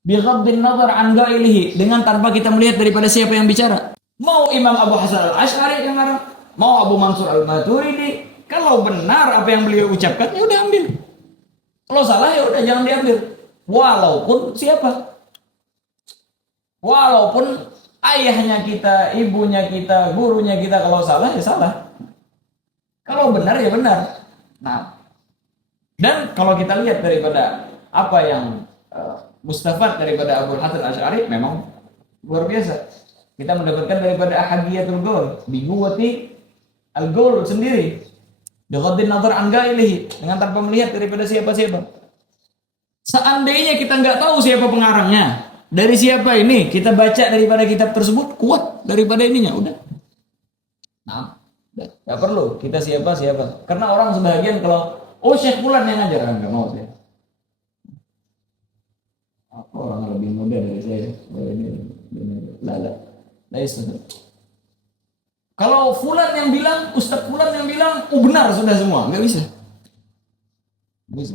Bighaddin nadhar an gailihi, dengan tanpa kita melihat daripada siapa yang bicara. Mau Imam Abu Hasan al-Asy'ari yang ngarang, mau Abu Mansur al-Maturidi, kalau benar apa yang beliau ucapkan, ya udah ambil. Kalau salah ya udah jangan diambil. Walaupun siapa? Walaupun ayahnya kita, ibunya kita, gurunya kita, kalau salah ya salah. Kalau benar ya benar. Nah, dan kalau kita lihat daripada apa yang mustafad daripada Abu Hasan al-Asy'ari memang luar biasa. Kita mendapatkan daripada ahadiyatul qaul, biquwwati al-qaul sendiri. Bighaddin nadhar an gailihi, dengan tanpa melihat daripada siapa-siapa. Seandainya kita nggak tahu siapa pengarangnya, dari siapa ini, kita baca daripada kitab tersebut kuat daripada ininya, udah. Nah, nggak perlu kita siapa-siapa. Karena orang sebagian kalau Syekh Fulan yang ngajar, nggak mau saya. Apa orang lebih muda dari saya? Lala. Kalau Fulan yang bilang, Ustadz Fulan yang bilang, benar sudah semua, nggak bisa. Nggak bisa.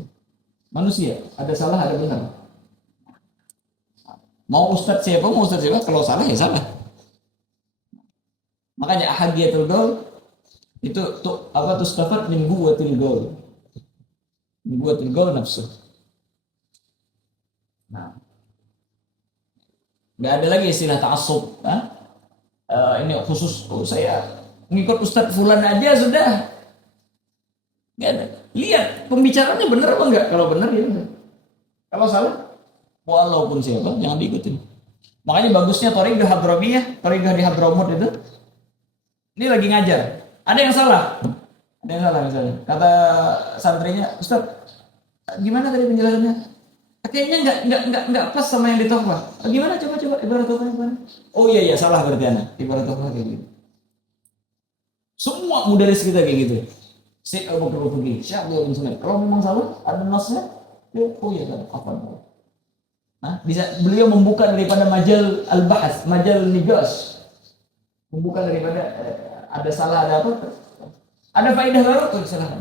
Manusia, ada salah, ada benar. Mau Ustadz siapa, kalau salah ya salah. Makanya ahadiyatul qaul itu apa tustafad min quwwatil qaul. Min quwwatil qaul nafsu. Nah, nggak ada lagi istilah ta'assub. Ini khusus saya ngikut Ustadz Fulan aja sudah. Nggak ada. Lihat pembicaraannya benar apa enggak. Kalau benar ya benar. Kalau salah, walaupun siapa jangan diikutin. Makanya bagusnya Thariqah Hadramiyah, Thariqah di Hadramut itu. Ini lagi ngajar. Ada yang salah. Ada yang salah misalnya. Kata santrinya, Ustadz, gimana tadi penjelasannya? Kayaknya nggak pas sama yang di Tuhfah. Gimana coba ibarat Tuhfah gimana? Oh iya salah berarti anak. Ibarat Tuhfah kayak gitu. Semua mudaris kita kayak gitu. Syekh Abu Bakar Al-Fuqi, Syekh Abdul bin Sunnah. Kalau memang salah, ada nasnya. Oh iya kan, apa? Nah, bisa beliau membuka daripada majal al-bahas, majal nigas. Membuka daripada ada salah ada apa? Ada faedah baru, silakan.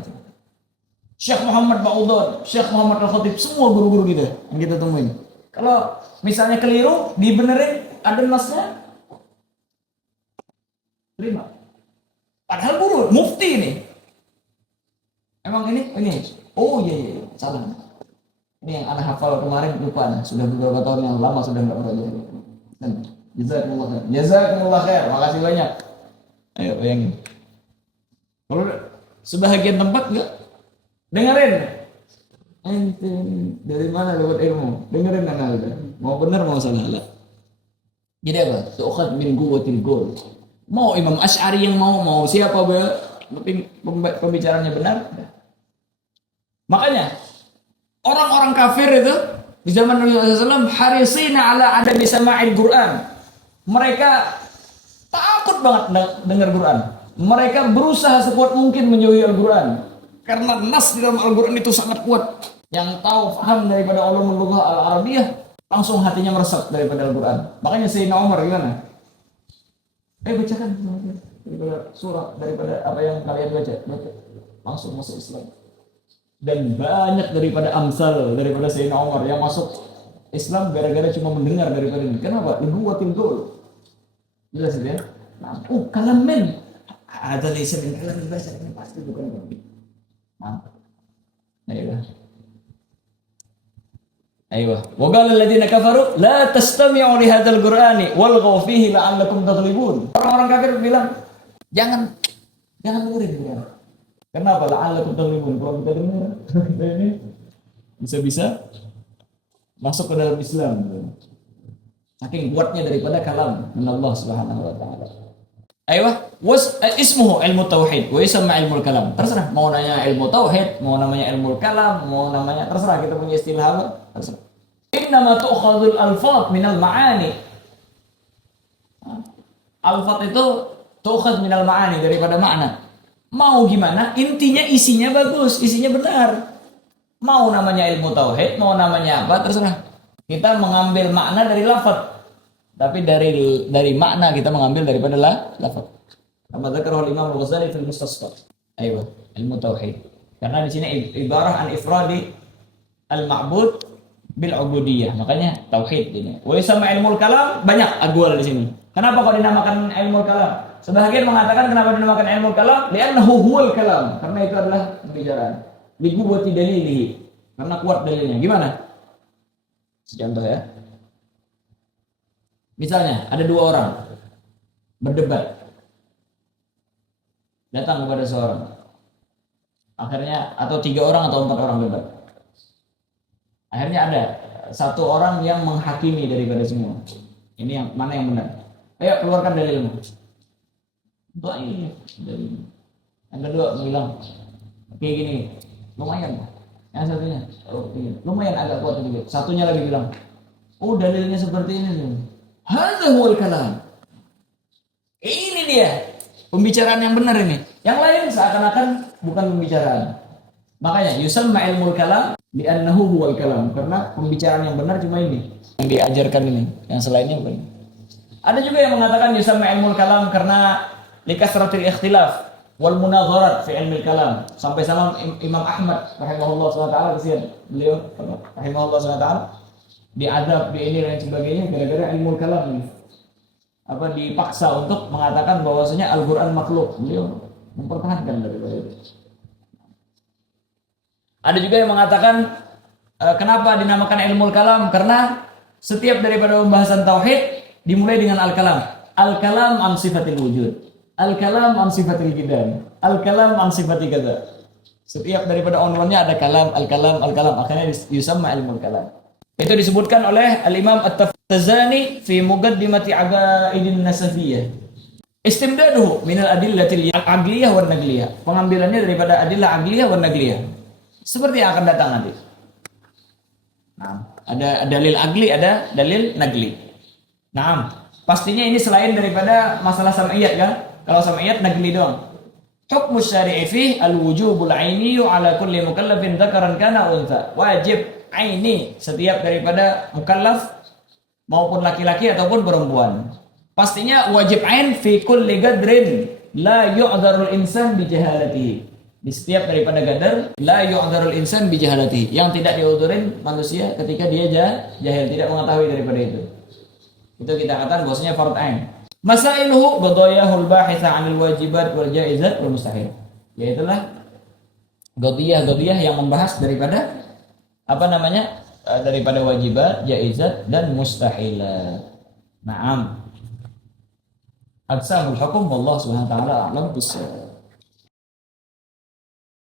Syekh Muhammad Ba'udhan, Syekh Muhammad Al-Khatib, semua guru-guru kita yang kita temuin. Kalau misalnya keliru, dibenerin, ada nasnya, terima. Padahal guru, mufti ini. Emang ini? Oh iya, salah. Ini yang anak hafal kemarin lupa, sudah beberapa tahun yang lama sudah nggak pernah jadi. Jazakumullah khair, makasih banyak. Ayo bayangin. Kalau sebahagian tempat nggak dengerin, ente dari mana dapat ilmu? Dengerin anak, mau benar mau salah lah. Jadi apa? Tu'khad min quwwatil qaul. Mau Imam Asy'ari yang mau siapa pembicaranya benar. Makanya orang-orang kafir itu di zaman Nabi SAW harisina ala adami sama'il Quran. Mereka takut banget dengar Quran. Mereka berusaha sekuat mungkin menjauhi Al-Quran. Karena nas di dalam Al-Quran itu sangat kuat. Yang tahu paham daripada ulumul lughah al-arabiyah langsung hatinya meresap daripada Al-Quran. Makanya Sayyidina Umar gimana? Bacakan daripada surah, daripada apa yang kalian baca. Langsung masuk Islam. Dan banyak daripada amsal daripada Sayyidina Umar yang masuk Islam gara-gara cuma mendengar daripada ini. Kenapa? Ibu watil gol. Jelas itu ya. Nah, kalam men. Ada lisan yang kalam bahasa ini pasti bukan. Nah, ayolah. Aiyah. Wa qala alladziina kafaru la tastami'u li hadzal qur'ani walghaw fihi la'allakum taghlibun. Orang-orang kafir bilang, jangan dengerin ya. Kenapa la'allakum taghlibun? Kalau kita dengar, kita ini bisa-bisa masuk ke dalam Islam. Saking kuatnya daripada kalam Allah Subhanahu wa taala. Aiyah, ismuhu ilmu tauhid wa yusamma ilmu kalam. Terserah mau nanya ilmu tauhid, mau namanya ilmu kalam, mau namanya terserah kita punya istilah apa, terserah. Innama tu'khadhul alfaz minal ma'ani. Alfaz itu tu'khadh minal ma'ani daripada makna. Mau gimana? Intinya isinya bagus, isinya benar. Mau namanya ilmu tauhid, mau namanya apa, terserah. Kita mengambil makna dari lafaz. Tapi dari makna kita mengambil daripada lafaz. Kama dzakara Imam Al-Ghazali fil Mustasfa. Aiywa, ilmu tauhid. Karena di sini ibarah an ifradi al-ma'bud bil ubudiyah. Makanya tauhid ini. Wa sama ilmu kalam banyak agwal di sini. Kenapa kok dinamakan ilmu kalam? Sebagian mengatakan kenapa dinamakan ilmu kalam? Li'annahu huwal kalam. Karena itu adalah pembicaraan. Li quwwati dalilihi. Karena kuat dalilnya. Gimana? Contoh ya. Misalnya ada dua orang berdebat, datang kepada seorang, akhirnya atau 3 orang atau 4 orang debat, akhirnya ada satu orang yang menghakimi daripada semua. Ini yang mana yang benar? Ayo keluarkan dalilmu. Baik, dalil. Yang kedua bilang kayak gini, lumayan. Yang satunya, lumayan agak kuat juga. Satunya lagi bilang, dalilnya seperti ini nih. Hadza huwal kalam. Ini dia pembicaraan yang benar ini. Yang lain seakan-akan bukan pembicaraan. Makanya yusamma ilmul kalam li'annahu huwal kalam, karena pembicaraan yang benar cuma ini yang diajarkan ini. Yang selainnya bukan. Ada juga yang mengatakan yusamma ilmul kalam karena likasratil ikhtilaf wal munadharat fi ilmil kalam. Sampai sama Imam Ahmad rahimahullah SWT kesian. Beliau rahimahullah SWT diadab di ini dan sebagainya gara-gara ilmu kalam ini. Apa dipaksa untuk mengatakan bahwasanya Al-Qur'an makhluk. Beliau mempertahankan daripada itu. Ada juga yang mengatakan kenapa dinamakan ilmu kalam? Karena setiap daripada pembahasan tauhid dimulai dengan al-kalam. Al-kalam an sifatil wujud. Al-kalam an sifatil qidam. Al-kalam an sifatil kadza. Setiap daripada unwannya ada kalam, al-kalam, al-kalam. Akhirnya yusamma ilmu kalam. Itu disebutkan oleh Al-Imam At-Taftazani fi Muqaddimati Aqaidin Nasafiyah. Istimdaduhu minal adillatil aqliyah wan nagliyah. Pengambilannya daripada adillah aqliyah wan nagliyah. Seperti yang akan datang nanti. Nah, ada dalil aqli, ada dalil nagli. Nah, pastinya ini selain daripada masalah sam'iyat kan? Kalau sam'iyat nagli doang. Hukmu syari'i fi al-wujubul 'aini 'ala kulli mukallafin dzakaran kana untha. Wajib aini setiap daripada mukallaf maupun laki-laki ataupun perempuan. Pastinya wajib ain fi kulli gadrin la yu'dzarul insan bi jahalatihi. Di setiap daripada gadar la yu'dzarul insan bi jahalatihi, yang tidak diuzurin manusia ketika dia jahil, tidak mengetahui daripada itu. Itu kita katakan bahwasanya fard ain. Masailuhu qadayahul bahitha 'anil wajibat wal jaizat wal mustahil. Yaitulah qadiyah yang membahas daripada daripada wajibat, jaizat dan mustahilat. Naam. Aqsamul hukum wallahu subhanahu wa ta'ala a'lam bis